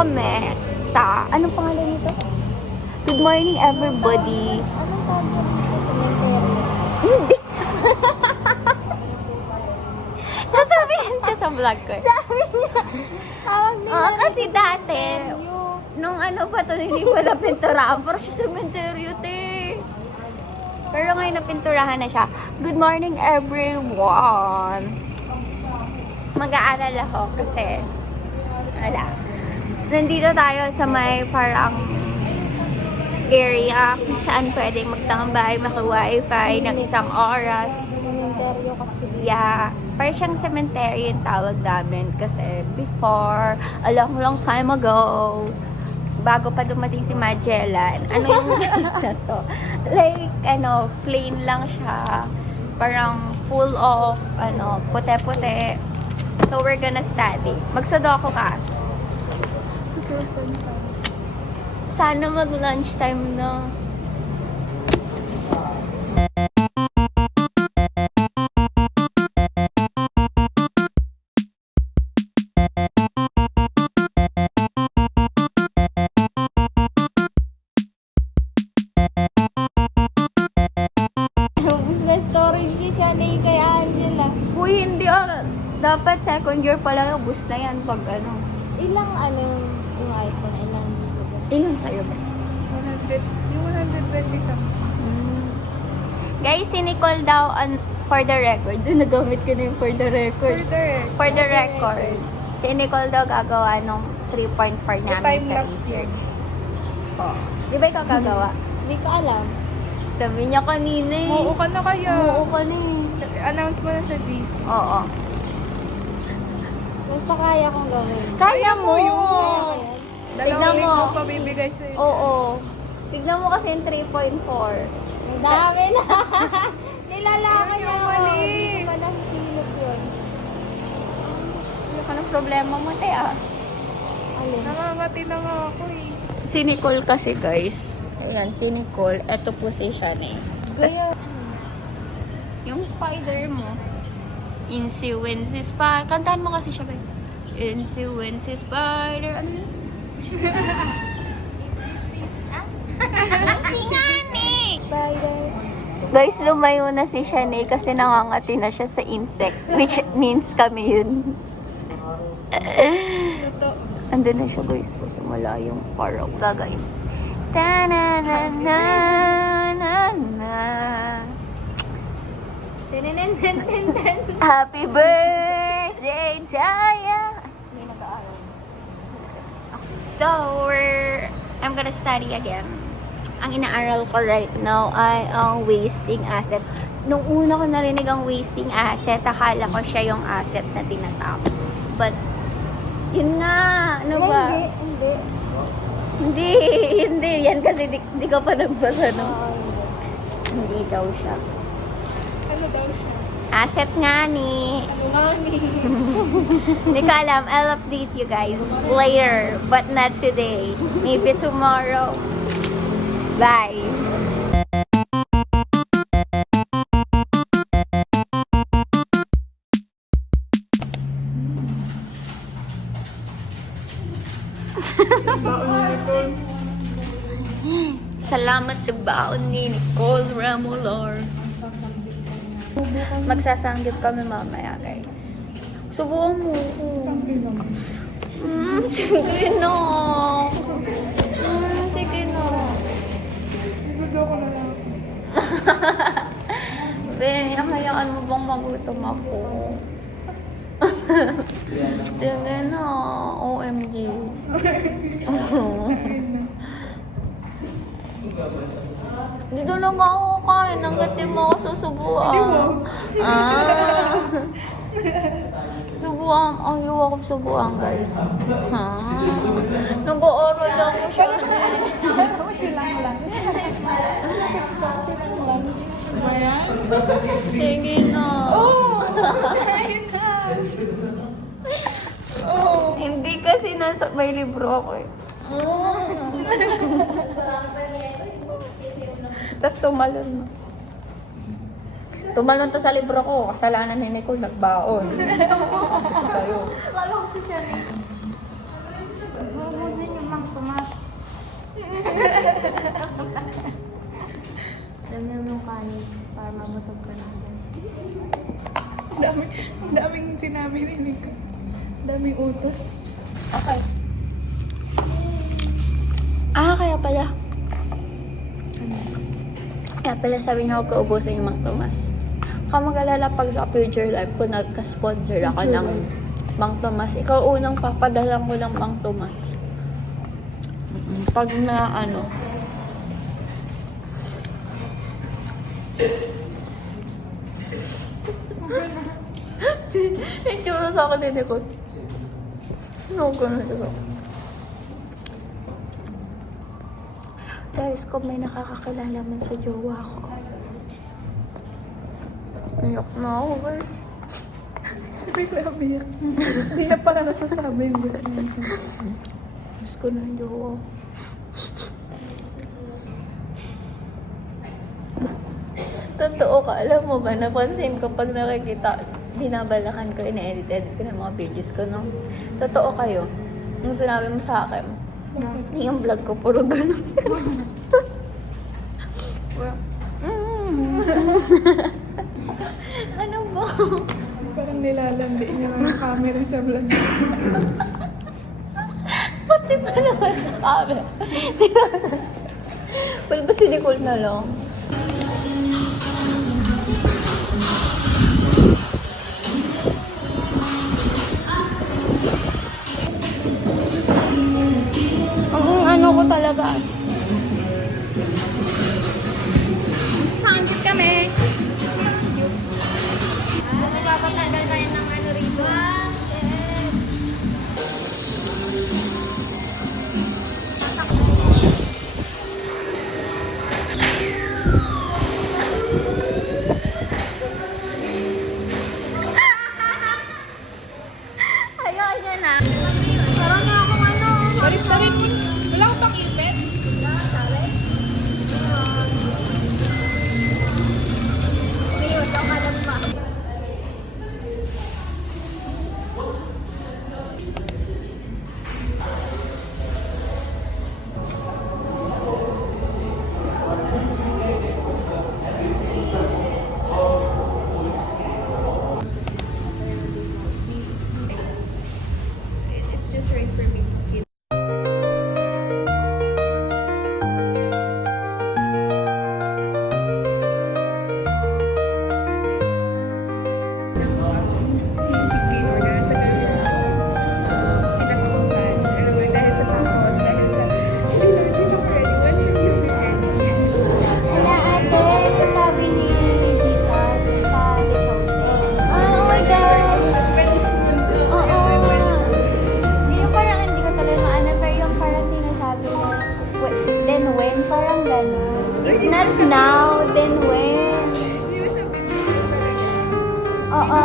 kami sa, anong pangalan nito? Good morning, everybody. Anong tawag niya dito sa cemetery? Hindi. Sasabihin ko sa vlog ko. Sabi niya, tawag nila Oo, kasi dito dati, cemetery. nung ano pa to, hindi pa napinturahan. Parang siya cementerio, te. Pero ngayon napinturahan na siya. Good morning, everyone. Mag-aaral ako kasi, wala. Nandito tayo sa may parang area kung saan pwedeng magtambay, maka-wifi ng isang oras. Cemetery kasi. Yeah, parang siyang cemetery yung tawag namin kasi before, a long time ago, bago pa dumating si Magellan, ano yung place na to? Like, plain lang siya. Parang full of, puti-puti. So, we're gonna study. Magsudoku ka. Sana mag-lunchtime na. Ubus na storage niya siya na yung kay Angela. Uy, hindi dapat second year pa lang, bus na yan pag Ilang yung iPhone? Ilang dito ba? Ilan sa'yo ba? 100, yung 120 ka. Guys, si Nicole daw for the record. Doon nagamit ko na yung for the record. For the record. Si Nicole daw gagawa nung 3.4 namin time sa lapse yun. research. Oh. Di ba ikaw gagawa? Hindi ko alam. Sabi niya kanina eh. Oo ka na kaya. Oo ka na eh. Announce mo na sa GC. Oo. Basta kaya kong gawin. Kaya mo! yun. Tignan Dalawang week mo. mo pa bibigay sa'yo. Oo. Tignan mo kasi yung 3.4. Ang dami na. Nilalaka niya ako. mali. Hindi ko pa nasisilip yun. Ano ka ng problema mo, te ah? Alin? Nangangati na nga ako eh. Si Nicole kasi guys. Ayan, si Nicole. Eto po si Shanae. Gaya. Yung spider mo. Insi Wincy Spider. Kantahan mo kasi siya ba? Insi Wincy Spider. Ano yun? Spider. Guys, lumayo na si Shanae kasi nangangati na siya sa insect. Which means kami yun. Andun na siya guys. Kasi malayong far out. Gagawin. Ta-na-na-na-na-na. Happy birthday, Jaya! Hindi nag-aaral. So, I'm gonna study again. Ang inaaral ko right now ay ang wasting asset. Nung una ko narinig ang wasting asset, akala ko siya yung asset na tinatapon. But, yun nga. Ano ba? Hindi. Hindi. Yan kasi di ka pa nagbasa, no? Oo, hindi. Hindi daw siya. Ano daw siya? Asset nga ni. Ano nga ni? Hindi ko alam. I'll update you guys later. But not today. Maybe tomorrow. Bye. Salamat sa baon ni Nicole Remolor. Magsasanggip kami mamaya, guys. Subukan mo. Sige na. Sige na. Igudo ko na lang. Ben, hayaan mo bang magutom ako? Sige na. OMG. Dito lang ako kain. Hanggat di mo ako susubuan. Subuan. Ayaw ako subuan, guys. Nag-aaral lang ko siya. Sige na. Hindi kasi nasa may libro ako eh. Tapos tumalon na. Tumalon to sa libro ko. Kasalanan ni Nicole, nagbaon. Sa'yo. Lalo ko siya. Dami yung kanin para mabusog ka natin. Ang daming sinabi ni Nico. Ang daming utos. Okay. Kaya pala. Kaya pala sabi niya huwag ko ubusin yung Mang Tomas. Kung mag-alala pag sa future life ko nagka-sponsor ako ng Mang Tomas. Ikaw unang papadalang ko ng Mang Tomas. Pag na ano. Itsura sa akin din ko. Ano ko na ito? Guys, kung may nakakakilala man sa jowa ko. Iyak na ako, guys. Sabi ko umiyak. Hindi niya pala nasasabi yung gusto niya. Gusto ko na yung jowa ko. Totoo ka, alam mo ba, napansin ko pag nakikita, binabalakan ko, ina-edit ko ng mga videos ko, no? Totoo kayo. Nung sinabi mo sa akin, yung vlog ko, puro ganun. Ano ba? Parang nilalandi niya lang yung camera sa vlog. Pati pa naman sa camera. Well, ba si Nicole na lang? Ang ano ko talaga. Sanggit kami. Nagpapatandal tayo ng ano rito. Ayaw niya na. Parang na akong ano. Balik. Wala ko pang ipit. Ngayon, ang alam pa. It's just right for me to keep. Sisig or na tagal pinatukan. Alam mo, dahil sa takot, dahil sa hindi na ready. When will you be ready? Wala ate, sabi ni Jesus sa The Chosen. Oh my God! Mas very soon. Oo. Yung parang hindi ko talaga maano, pero yung parang sinasabi na, then when, parang gano'n. If not now, then when. Hindi mo siya bibigyan parang Oo.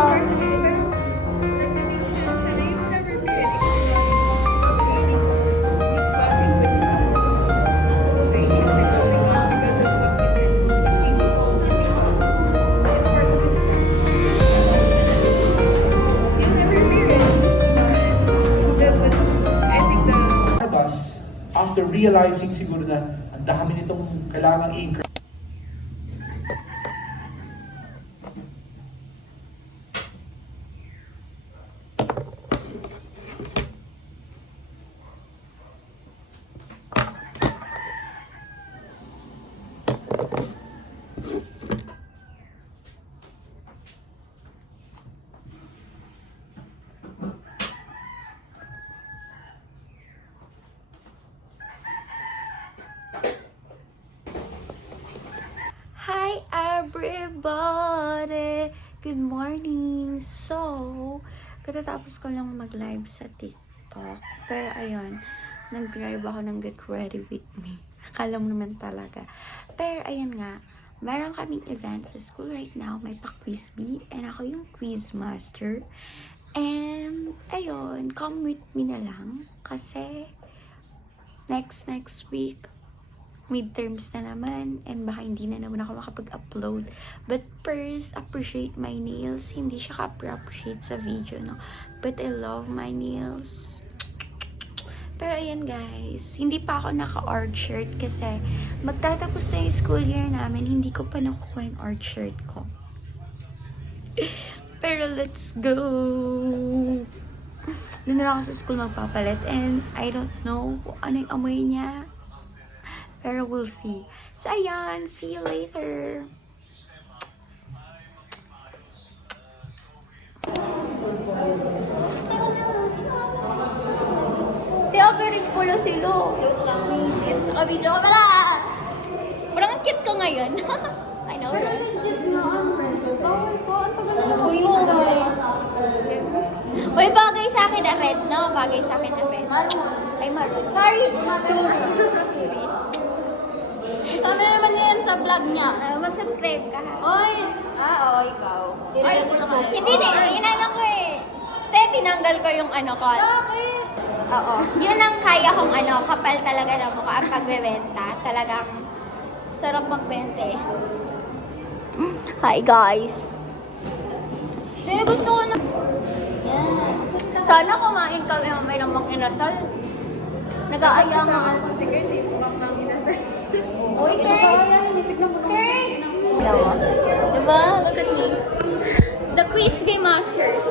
Us, after realizing siguro na ang dami nitong kailangan i-increase. Hi everybody! Good morning! So, katatapos ko lang mag-live sa TikTok. Pero ayun, nag-live ako ng Get Ready With Me. Akala mo naman talaga. Pero ayun nga, meron kaming event sa school right now. May pa-quiz bee and ako yung quiz master. And ayun, come with me na lang. Kasi next week, midterms na naman and baka hindi na naman ako makapag-upload. But first, appreciate my nails. Hindi siya ka-appreciate sa video, no? But I love my nails. Pero ayan guys, hindi pa ako naka-org shirt kasi magtatapos na yung school year namin. Hindi ko pa nakukuha yung org shirt ko. Pero let's go! Doon na ako sa school magpapalit and I don't know kung ano yung amoy niya. Pero we'll see. So ayan, see you later! Tiyo, very cool sila. Nakabidyo ko pala! Parang ang cute ko ngayon. I know, right? Uy, uy, bagay sa akin na red, no? Bagay sa akin na red. Ay, maroon. Sorry! Sorry. Sama naman yan sa vlog niya. Mag-subscribe ka, ha? Oy! Oo, ikaw. Ay, hindi, inano ko eh. Te, tinanggal ko yung ano ko. Bakit? Oo. Yun ang kaya kong ano, kapal talaga na mukha ang pagbebenta. Talagang sarap magbente. Hi guys. Te, gusto ko na... Sana kumain kami ang may namang inasal. Nag-aaya nga ako. Sige, di po kang nang inasal. Uy, Kurt! Diba? Look at me. The Crispy Masters.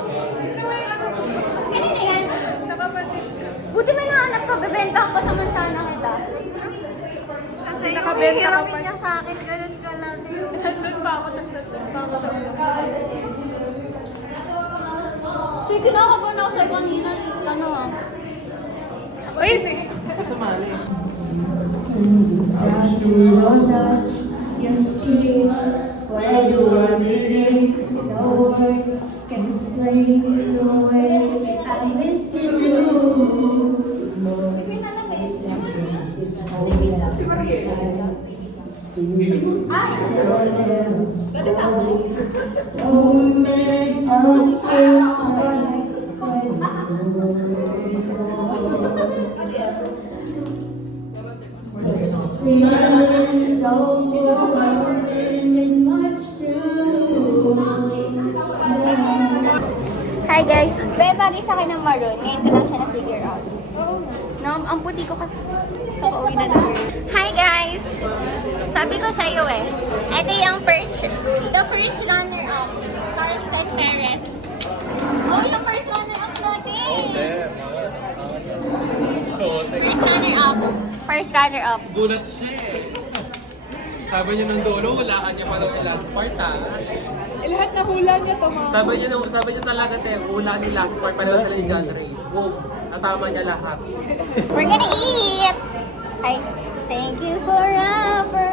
Kanina yan? Sa kapatid ko. Buti may nahanap ka, bebenta ko sa mansana kita. Kasi Nakabenta ka hiramin pa. niya sa akin, ganun ka lang. Nandun pa ako, tapos nandun pa ako. Tuy, kinakabahan ako sa'yo kanina. Ano ah? Uy! Kasama Why do I need it? No words can explain the way I miss you. So many feelings overwhelming is much too. Hi guys! Kaya bagay sa akin ng maroon. Ngayon ko lang siya na-figure out. No, ang puti ko kasi. Oo, na lang. Hi guys! Sabi ko sa iyo eh. Ito yung the first runner-up. Carlos Perez. Oh, yung first runner-up natin! First runner-up. First runner-up. Gulat siya eh. Sabi niya nung dulo, hulaan niya pa daw yung last part ha. Eh, lahat na hula niya to, mama. Sabi niya talaga te, hula ni last part, pareho sila yung genre. Boom, natama niya lahat. We're gonna eat! Hi. Thank you forever.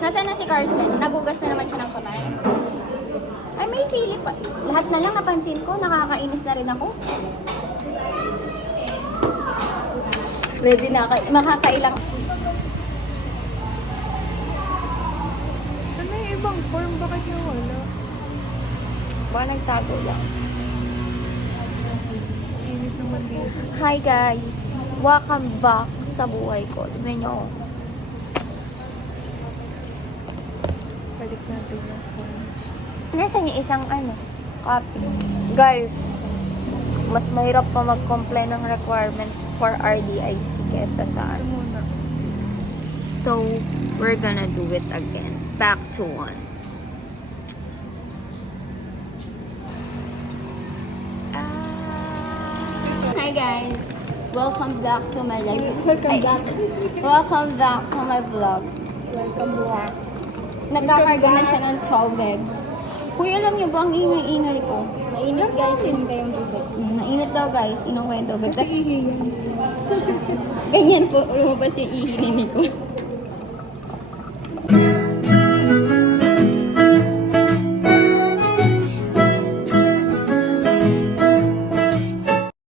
Nasaan na si Carson? Nagugas na naman siya ng kamay. Ay, may sili pa. Lahat na lang napansin ko. Nakakainis na rin ako. Ready na ako. Makakailang. Ano yung ibang form? Bakit yung wala? Baka nagtago lang. Init naman dito. Hi guys! Welcome back sa buhay ko. Tignan nyo. Balik natin yung form. Nasaan yung isang copy? Guys, mas mahirap pa mag-comply ng requirements for RDIC kesa sa Ito muna. So, we're gonna do it again. Back to 1. Hi guys! Welcome back to my life. Welcome back to my vlog. Welcome back. Nagkakarga na siya ng tubig. Uy, alam niyo ba ang ingay-ingay ko? Mainit guys, yun kayong tubig. Mainit daw guys, inom ko yung tubig. Tapos, ganyan po, lumabas yung ihinin ko.